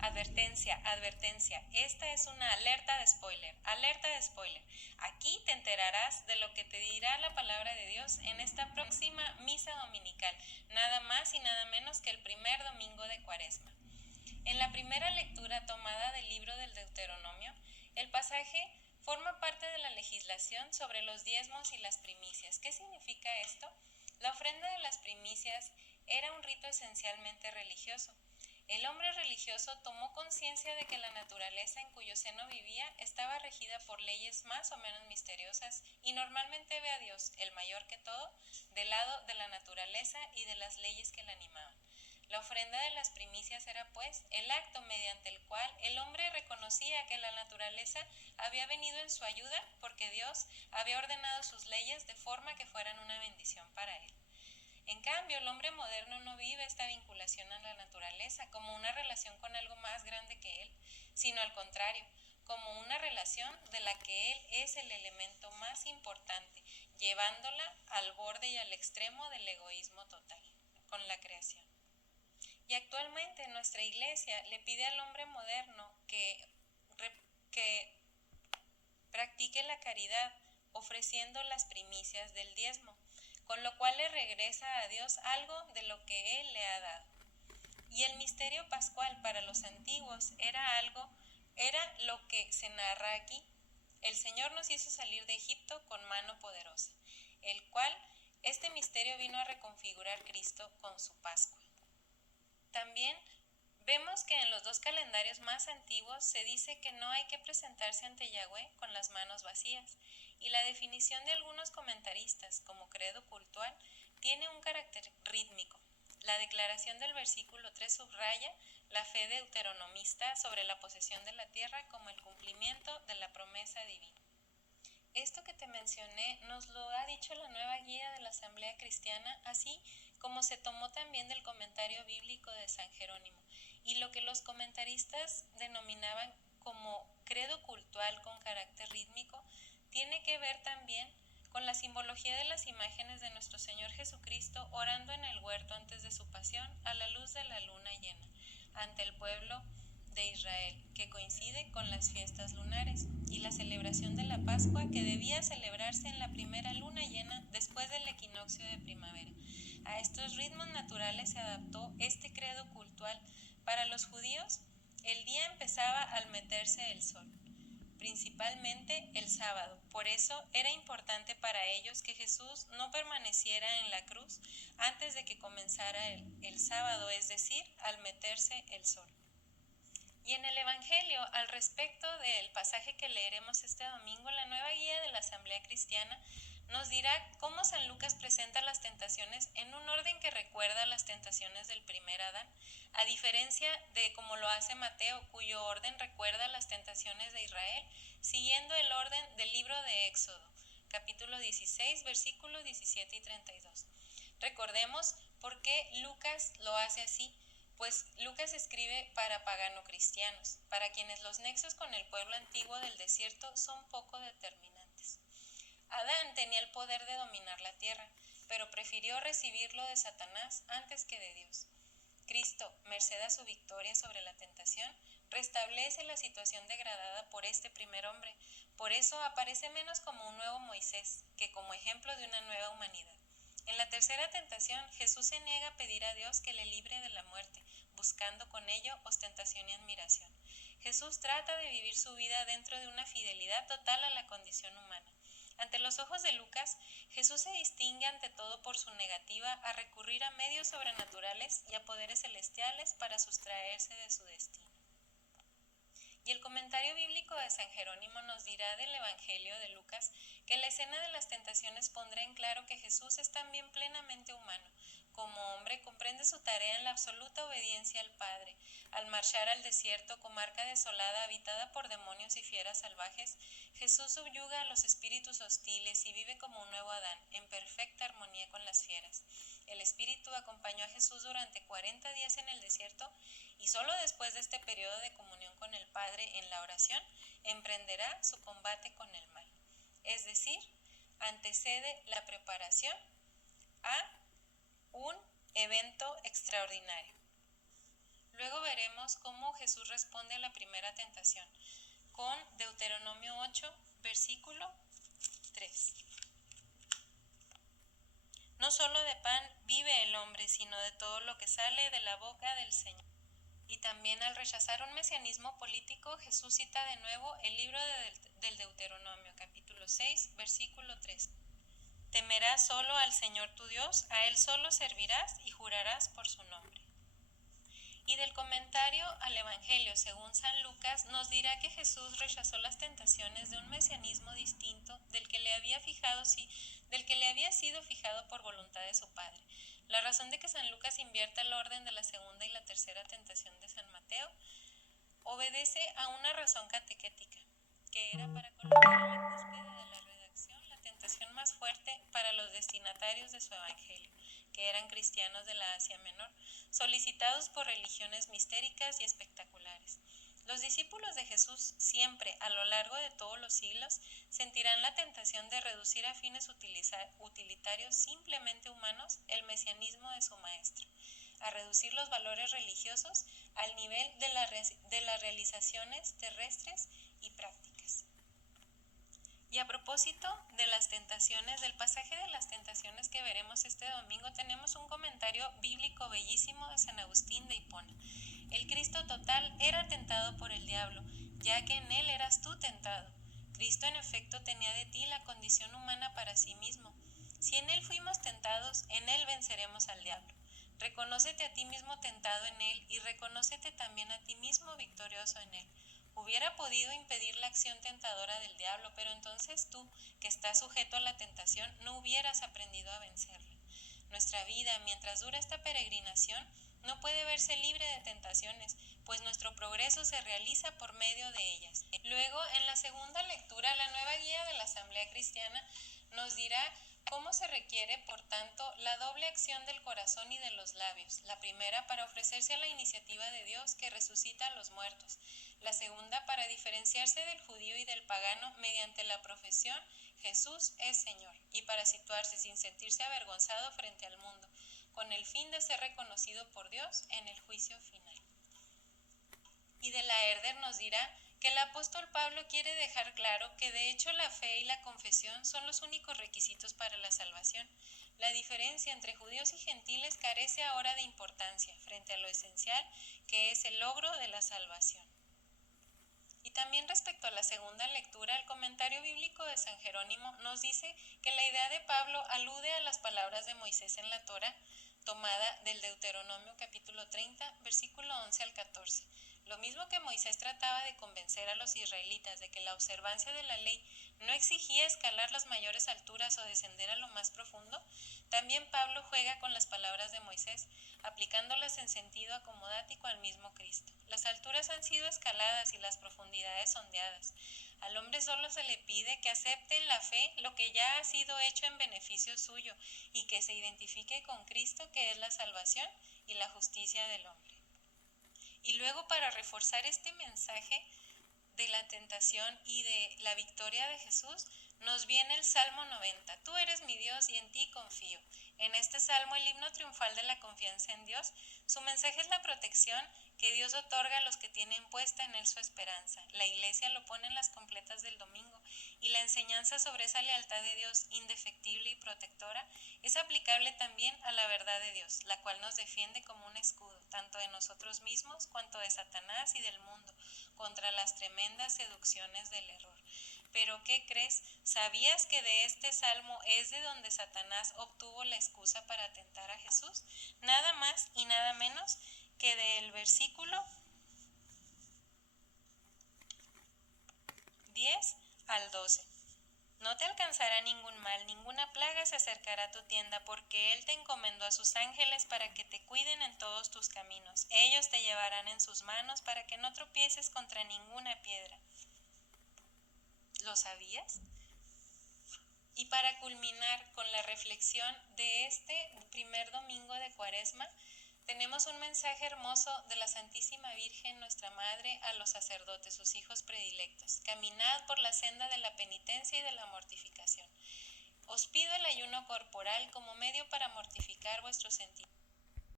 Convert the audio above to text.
Advertencia, advertencia, esta es una alerta de spoiler, alerta de spoiler. Aquí te enterarás de lo que te dirá la palabra de Dios en esta próxima misa dominical, nada más y nada menos que el primer domingo de Cuaresma. En la primera lectura tomada del libro del Deuteronomio, el pasaje forma parte de la legislación sobre los diezmos y las primicias. ¿Qué significa esto? La ofrenda de las primicias era un rito esencialmente religioso. El hombre religioso tomó conciencia de que la naturaleza en cuyo seno vivía estaba regida por leyes más o menos misteriosas y normalmente ve a Dios, el mayor que todo, del lado de la naturaleza y de las leyes que la animaban. La ofrenda de las primicias era, pues, el acto mediante el cual el hombre reconocía que la naturaleza había venido en su ayuda porque Dios había ordenado sus leyes de forma que fueran una bendición para él. En cambio, el hombre moderno no vive esta vinculación a la naturaleza como una relación con algo más grande que él, sino al contrario, como una relación de la que él es el elemento más importante, llevándola al borde y al extremo del egoísmo total, con la creación. Y actualmente nuestra iglesia le pide al hombre moderno que practique la caridad ofreciendo las primicias del diezmo, con lo cual le regresa a Dios algo de lo que Él le ha dado. Y el misterio pascual para los antiguos era lo que se narra aquí. El Señor nos hizo salir de Egipto con mano poderosa, el cual este misterio vino a reconfigurar Cristo con su Pascua. También vemos que en los dos calendarios más antiguos se dice que no hay que presentarse ante Yahweh con las manos vacías, y la definición de algunos comentaristas como credo cultual tiene un carácter rítmico. La declaración del versículo 3 subraya la fe deuteronomista sobre la posesión de la tierra como el cumplimiento de la promesa divina. Esto que te mencioné nos lo ha dicho la nueva guía de la Asamblea Cristiana, así como se tomó también del comentario bíblico de San Jerónimo, y lo que los comentaristas denominaban como credo cultual con carácter rítmico tiene que ver también con la simbología de las imágenes de nuestro Señor Jesucristo orando en el huerto antes de su pasión a la luz de la luna llena, ante el pueblo de Israel, que coincide con las fiestas lunares, y la celebración de la Pascua, que debía celebrarse en la primera luna llena después del equinoccio de primavera. A estos ritmos naturales se adaptó este credo cultual. Para los judíos, el día empezaba al meterse el sol, principalmente el sábado. Por eso era importante para ellos que Jesús no permaneciera en la cruz antes de que comenzara el sábado, es decir, al meterse el sol. Y en el Evangelio, al respecto del pasaje que leeremos este domingo, la nueva guía de la Asamblea Cristiana nos dirá cómo San Lucas presenta las tentaciones en un orden que recuerda las tentaciones del primer Adán, a diferencia de como lo hace Mateo, cuyo orden recuerda las tentaciones de Israel, siguiendo el orden del libro de Éxodo, capítulo 16, versículos 17 y 32. Recordemos por qué Lucas lo hace así. Pues Lucas escribe para pagano-cristianos, para quienes los nexos con el pueblo antiguo del desierto son poco determinantes. Adán tenía el poder de dominar la tierra, pero prefirió recibirlo de Satanás antes que de Dios. Cristo, merced a su victoria sobre la tentación, restablece la situación degradada por este primer hombre. Por eso aparece menos como un nuevo Moisés que como ejemplo de una nueva humanidad. En la tercera tentación, Jesús se niega a pedir a Dios que le libre de la muerte, buscando con ello ostentación y admiración. Jesús trata de vivir su vida dentro de una fidelidad total a la condición humana. Ante los ojos de Lucas, Jesús se distingue ante todo por su negativa a recurrir a medios sobrenaturales y a poderes celestiales para sustraerse de su destino. Y el comentario bíblico de San Jerónimo nos dirá del Evangelio de Lucas que la escena de las tentaciones pondrá en claro que Jesús es también plenamente humano. Como hombre comprende su tarea en la absoluta obediencia al Padre. Al marchar al desierto, comarca desolada habitada por demonios y fieras salvajes, Jesús subyuga a los espíritus hostiles y vive como un nuevo Adán, en perfecta armonía con las fieras. El Espíritu acompañó a Jesús durante 40 días en el desierto y solo después de este periodo de comunión con el Padre en la oración, emprenderá su combate con el mal. Es decir, antecede la preparación a un evento extraordinario. Luego veremos cómo Jesús responde a la primera tentación, con Deuteronomio 8, versículo 3. No solo de pan vive el hombre, sino de todo lo que sale de la boca del Señor. Y también al rechazar un mesianismo político, Jesús cita de nuevo el libro del Deuteronomio, capítulo 6, versículo 3. Temerás solo al Señor tu Dios, a Él solo servirás y jurarás por su nombre. Y del comentario al Evangelio según San Lucas nos dirá que Jesús rechazó las tentaciones de un mesianismo distinto del que le había sido fijado por voluntad de su Padre. La razón de que San Lucas invierta el orden de la segunda y la tercera tentación de San Mateo obedece a una razón catequética, que era para colocar en la cúspide de la redacción la tentación más fuerte para los destinatarios de su Evangelio, que eran cristianos de la Asia Menor, solicitados por religiones mistéricas y espectaculares. Los discípulos de Jesús siempre, a lo largo de todos los siglos, sentirán la tentación de reducir a fines utilitarios simplemente humanos el mesianismo de su Maestro, a reducir los valores religiosos al nivel de las realizaciones terrestres y prácticas. Y a propósito de las tentaciones, del pasaje de las tentaciones que veremos este domingo, tenemos un comentario bíblico bellísimo de San Agustín de Hipona. El Cristo total era tentado por el diablo, ya que en él eras tú tentado. Cristo en efecto tenía de ti la condición humana para sí mismo. Si en él fuimos tentados, en él venceremos al diablo. Reconócete a ti mismo tentado en él y reconócete también a ti mismo victorioso en él. Hubiera podido impedir la acción tentadora del diablo, pero entonces tú, que estás sujeto a la tentación, no hubieras aprendido a vencerla. Nuestra vida, mientras dura esta peregrinación, no puede verse libre de tentaciones, pues nuestro progreso se realiza por medio de ellas. Luego, en la segunda lectura, la nueva guía de la Asamblea Cristiana nos dirá cómo se requiere, por tanto, la doble acción del corazón y de los labios. La primera para ofrecerse a la iniciativa de Dios que resucita a los muertos. La segunda para diferenciarse del judío y del pagano mediante la profesión Jesús es Señor, y para situarse sin sentirse avergonzado frente al mundo, con el fin de ser reconocido por Dios en el juicio final. Y de la Herder nos dirá que el apóstol Pablo quiere dejar claro que de hecho la fe y la confesión son los únicos requisitos para la salvación. La diferencia entre judíos y gentiles carece ahora de importancia frente a lo esencial, que es el logro de la salvación. Y también respecto a la segunda lectura, el comentario bíblico de San Jerónimo nos dice que la idea de Pablo alude a las palabras de Moisés en la Torá, tomada del Deuteronomio capítulo 30, versículo 11 al 14. Lo mismo que Moisés trataba de convencer a los israelitas de que la observancia de la ley no exigía escalar las mayores alturas o descender a lo más profundo, también Pablo juega con las palabras de Moisés, aplicándolas en sentido acomodático al mismo Cristo. Las alturas han sido escaladas y las profundidades sondeadas. Al hombre solo se le pide que acepte en la fe lo que ya ha sido hecho en beneficio suyo y que se identifique con Cristo, que es la salvación y la justicia del hombre. Y luego, para reforzar este mensaje de la tentación y de la victoria de Jesús, nos viene el Salmo 90. Tú eres mi Dios y en ti confío. En este salmo, el himno triunfal de la confianza en Dios, su mensaje es la protección que Dios otorga a los que tienen puesta en él su esperanza. La Iglesia lo pone en las completas del domingo, y la enseñanza sobre esa lealtad de Dios indefectible y protectora es aplicable también a la verdad de Dios, la cual nos defiende como un escudo, tanto de nosotros mismos cuanto de Satanás y del mundo, contra las tremendas seducciones del error. Pero ¿qué crees? ¿Sabías que de este salmo es de donde Satanás obtuvo la excusa para tentar a Jesús? Nada más y nada menos que del versículo 10 al 12. No te alcanzará ningún mal, ninguna plaga se acercará a tu tienda, porque Él te encomendó a sus ángeles para que te cuiden en todos tus caminos. Ellos te llevarán en sus manos para que no tropieces contra ninguna piedra. ¿Lo sabías? Y para culminar con la reflexión de este primer domingo de Cuaresma, tenemos un mensaje hermoso de la Santísima Virgen, nuestra Madre, a los sacerdotes, sus hijos predilectos. Caminad por la senda de la penitencia y de la mortificación. Os pido el ayuno corporal como medio para mortificar vuestros sentimientos